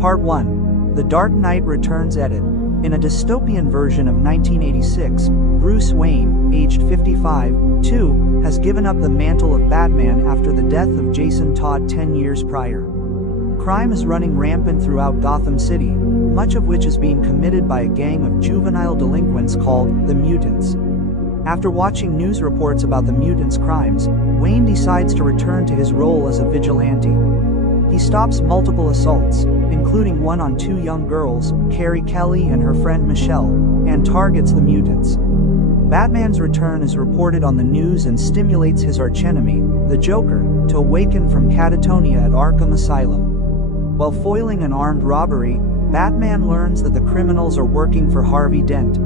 Part 1. The Dark Knight Returns Edit. In a dystopian version of 1986, Bruce Wayne, aged 55, too, has given up the mantle of Batman after the death of Jason Todd 10 years prior. Crime is running rampant throughout Gotham City, much of which is being committed by a gang of juvenile delinquents called the Mutants. After watching news reports about the Mutants' crimes, Wayne decides to return to his role as a vigilante. He stops multiple assaults, including one on two young girls, Carrie Kelly and her friend Michelle, and targets the Mutants. Batman's return is reported on the news and stimulates his archenemy, the Joker, to awaken from catatonia at Arkham Asylum. While foiling an armed robbery, Batman learns that the criminals are working for Harvey Dent.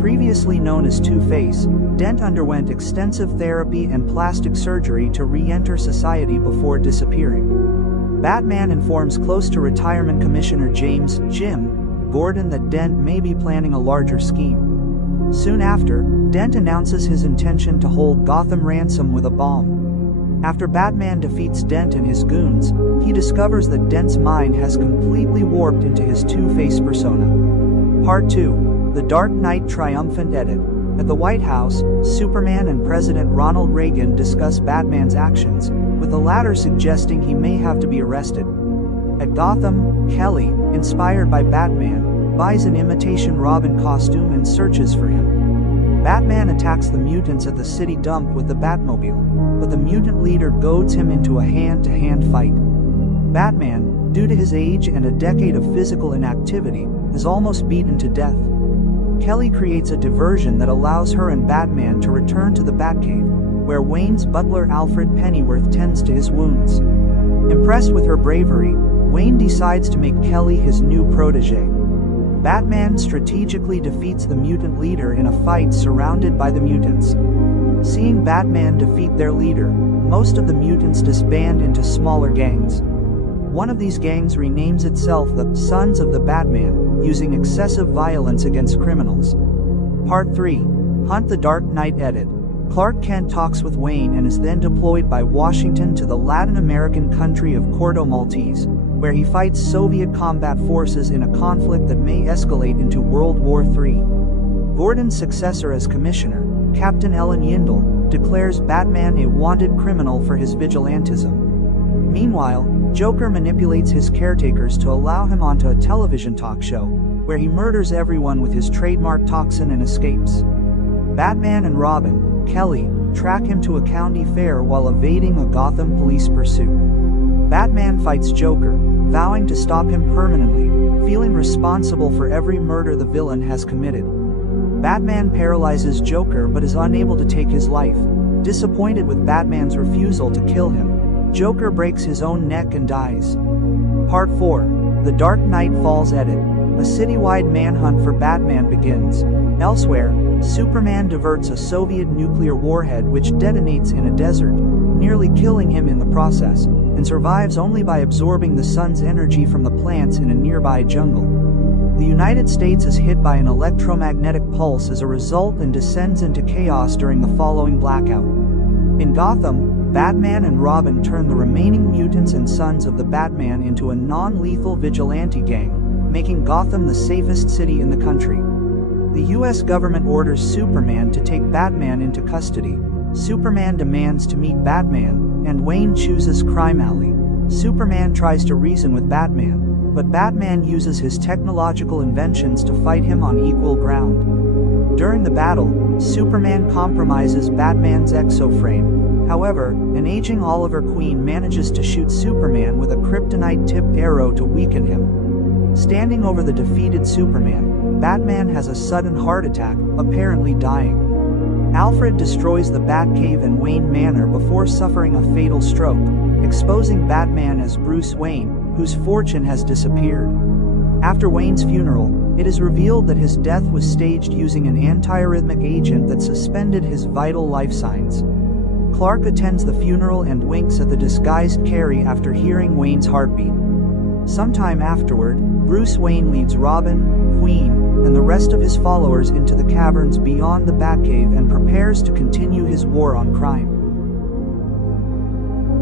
Previously known as Two-Face, Dent underwent extensive therapy and plastic surgery to re-enter society before disappearing. Batman informs close-to-retirement Commissioner James Jim Gordon that Dent may be planning a larger scheme. Soon after, Dent announces his intention to hold Gotham ransom with a bomb. After Batman defeats Dent and his goons, he discovers that Dent's mind has completely warped into his Two-Face persona. Part 2. The Dark Knight Triumphant Edit. At the White House, Superman and President Ronald Reagan discuss Batman's actions, with the latter suggesting he may have to be arrested. At Gotham, Kelly, inspired by Batman, buys an imitation Robin costume and searches for him. Batman attacks the mutants at the city dump with the Batmobile, but the mutant leader goads him into a hand-to-hand fight. Batman, due to his age and a decade of physical inactivity, is almost beaten to death. Kelly creates a diversion that allows her and Batman to return to the Batcave, where Wayne's butler Alfred Pennyworth tends to his wounds. Impressed with her bravery, Wayne decides to make Kelly his new protege. Batman strategically defeats the mutant leader in a fight surrounded by the mutants. Seeing Batman defeat their leader, most of the mutants disband into smaller gangs. One of these gangs renames itself the Sons of the Batman, using excessive violence against criminals. Part 3. Hunt the Dark Knight Edit. Clark Kent talks with Wayne and is then deployed by Washington to the Latin American country of Corto Maltese, where he fights Soviet combat forces in a conflict that may escalate into World War III. Gordon's successor as commissioner, Captain Ellen Yindel, declares Batman a wanted criminal for his vigilantism. Meanwhile, Joker manipulates his caretakers to allow him onto a television talk show, where he murders everyone with his trademark toxin and escapes. Batman and Robin, Kelly, track him to a county fair while evading a Gotham police pursuit. Batman fights Joker, vowing to stop him permanently, feeling responsible for every murder the villain has committed. Batman paralyzes Joker but is unable to take his life. Disappointed with Batman's refusal to kill him, Joker breaks his own neck and dies. Part 4. The Dark Knight Falls Edit. A citywide manhunt for Batman begins. Elsewhere, Superman diverts a Soviet nuclear warhead which detonates in a desert, nearly killing him in the process, and survives only by absorbing the sun's energy from the plants in a nearby jungle. The United States is hit by an electromagnetic pulse as a result and descends into chaos during the following blackout. In Gotham, Batman and Robin turn the remaining mutants and Sons of the Batman into a non-lethal vigilante gang, making Gotham the safest city in the country. The US government orders Superman to take Batman into custody. Superman demands to meet Batman, and Wayne chooses Crime Alley. Superman tries to reason with Batman, but Batman uses his technological inventions to fight him on equal ground. During the battle, Superman compromises Batman's exoframe. However, an aging Oliver Queen manages to shoot Superman with a kryptonite-tipped arrow to weaken him. Standing over the defeated Superman, Batman has a sudden heart attack, apparently dying. Alfred destroys the Batcave and Wayne Manor before suffering a fatal stroke, exposing Batman as Bruce Wayne, whose fortune has disappeared. After Wayne's funeral, it is revealed that his death was staged using an antiarrhythmic agent that suspended his vital life signs. Clark attends the funeral and winks at the disguised Carrie after hearing Wayne's heartbeat. Sometime afterward, Bruce Wayne leads Robin, Queen, and the rest of his followers into the caverns beyond the Batcave and prepares to continue his war on crime.